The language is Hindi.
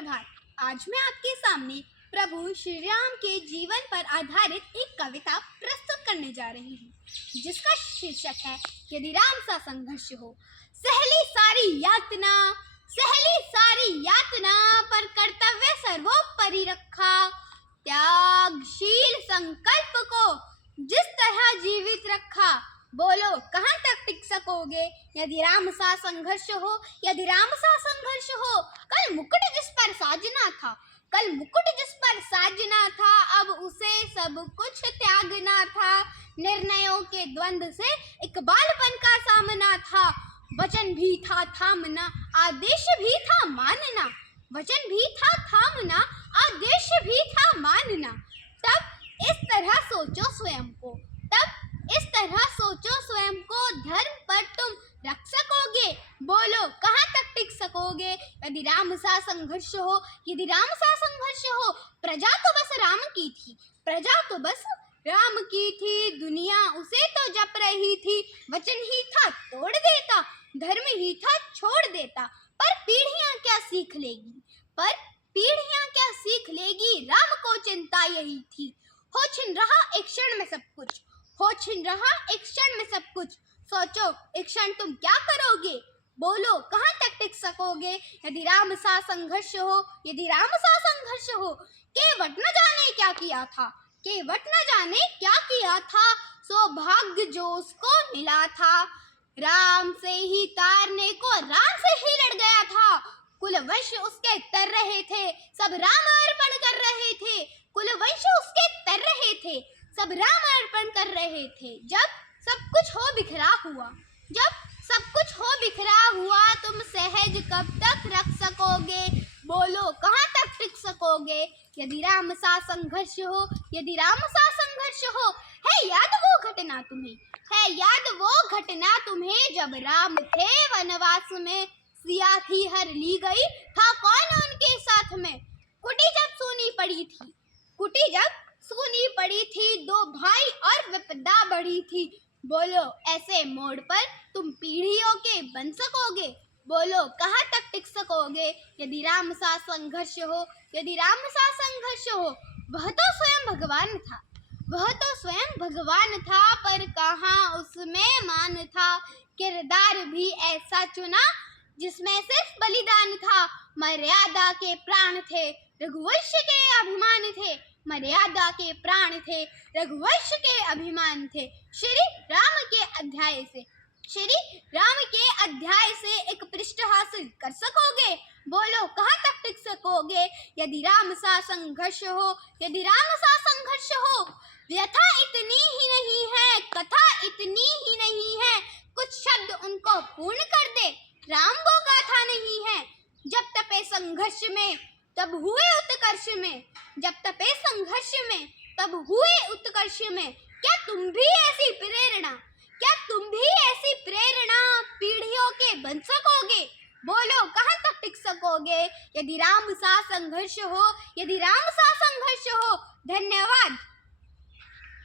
सुप्रभात। आज मैं आपके सामने प्रभु श्री राम के जीवन पर आधारित एक कविता प्रस्तुत करने जा रही हूँ, जिसका शीर्षक है यदि राम सा संघर्ष हो। सहली सारी यातना पर कर्तव्य सर्वोपरि रखा। त्यागशील संकल्प को जिस तरह जीवित रखा। बोलो कहाँ तक टिक सकोगे यदि राम सा संघर्ष हो, यदि राम सा संघर्ष हो। कल मुकुट जिस पर साजना था, अब उसे सब कुछ त्यागना था। निर्णयों के द्वंद्व से इकबालपन का सामना था। वचन भी था थामना, आदेश भी था मानना। वचन भी था थामना, आदेश भी था मानना। तब इस तरह सोचो स्वयं को, धर्म पर तुम रख सकोगे। बोलो कहाँ तक टिक सकोगे यदि राम सा संघर्ष हो, यदि राम सा संघर्ष हो। प्रजा तो बस राम की थी, दुनिया उसे तो जप रही थी। वचन ही था तोड़ देता, धर्म ही था छोड़ देता। पर पीढ़ियां क्या सीख लेगी, राम को चिंता यही थी। हो छिन रहा एक क्षण में सब कुछ। सोचो एक क्षण तुम क्या करोगे। बोलो कहाँ तक टिक सकोगे यदि राम सा संघर्ष हो, यदि राम सा संघर्ष हो। केवट न जाने क्या किया था, सौभाग्य जो उसको मिला था। राम से ही तारने को राम से ही लड़ गया था। कुलवंश उसके तर रहे थे, सब राम अर्पण कर रहे थे। कुलवंश उसके तर रहे थे, सब राम अर्पण कर रहे थे। जब सब कुछ हो बिखरा हुआ, तुम सहज कब तक रख सकोगे। बोलो कहाँ तक टिक सकोगे यदि राम सा संघर्ष हो, यदि राम सा संघर्ष हो। है याद वो घटना तुम्हें जब राम थे वनवास में। सिया थी हर ली गई, था कौन उनके साथ में। कुटी जब सूनी पड़ी थी, दो भाई और विपदा बढ़ी थी। बोलो ऐसे मोड़ पर तुम पीढ़ियों के बन सकोगे। बोलो कहाँ तक टिक सकोगे यदि राम सा संघर्ष हो, यदि राम सा संघर्ष हो। वह तो स्वयं भगवान था, पर कहाँ उसमें मान था। किरदार भी ऐसा चुना जिसमें सिर्फ बलिदान था। मर्यादा के प्राण थे, रघुवंश के अभिमान थे। मर्यादा के प्राण थे, रघुवंश के अभिमान थे। श्री राम के अध्याय से एक पृष्ठ हासिल कर सकोगे। बोलो कहाँ तक टिक सकोगे यदि राम सा संघर्ष हो, यदि राम सा संघर्ष हो। व्यथा इतनी ही नहीं है, कथा इतनी ही नहीं है, कुछ शब्द उनको पूर्ण कर दे। राम वो गाथा नहीं है। जब तपे संघर्ष में तब हुए उत्कर्ष में, जब तपे संघर्ष में तब हुए उत्कर्ष में। क्या तुम भी ऐसी प्रेरणा पीढ़ियों के बन सकोगे। बोलो कहाँ तक टिक सकोगे यदि राम सा संघर्ष हो, यदि राम सा संघर्ष हो। धन्यवाद।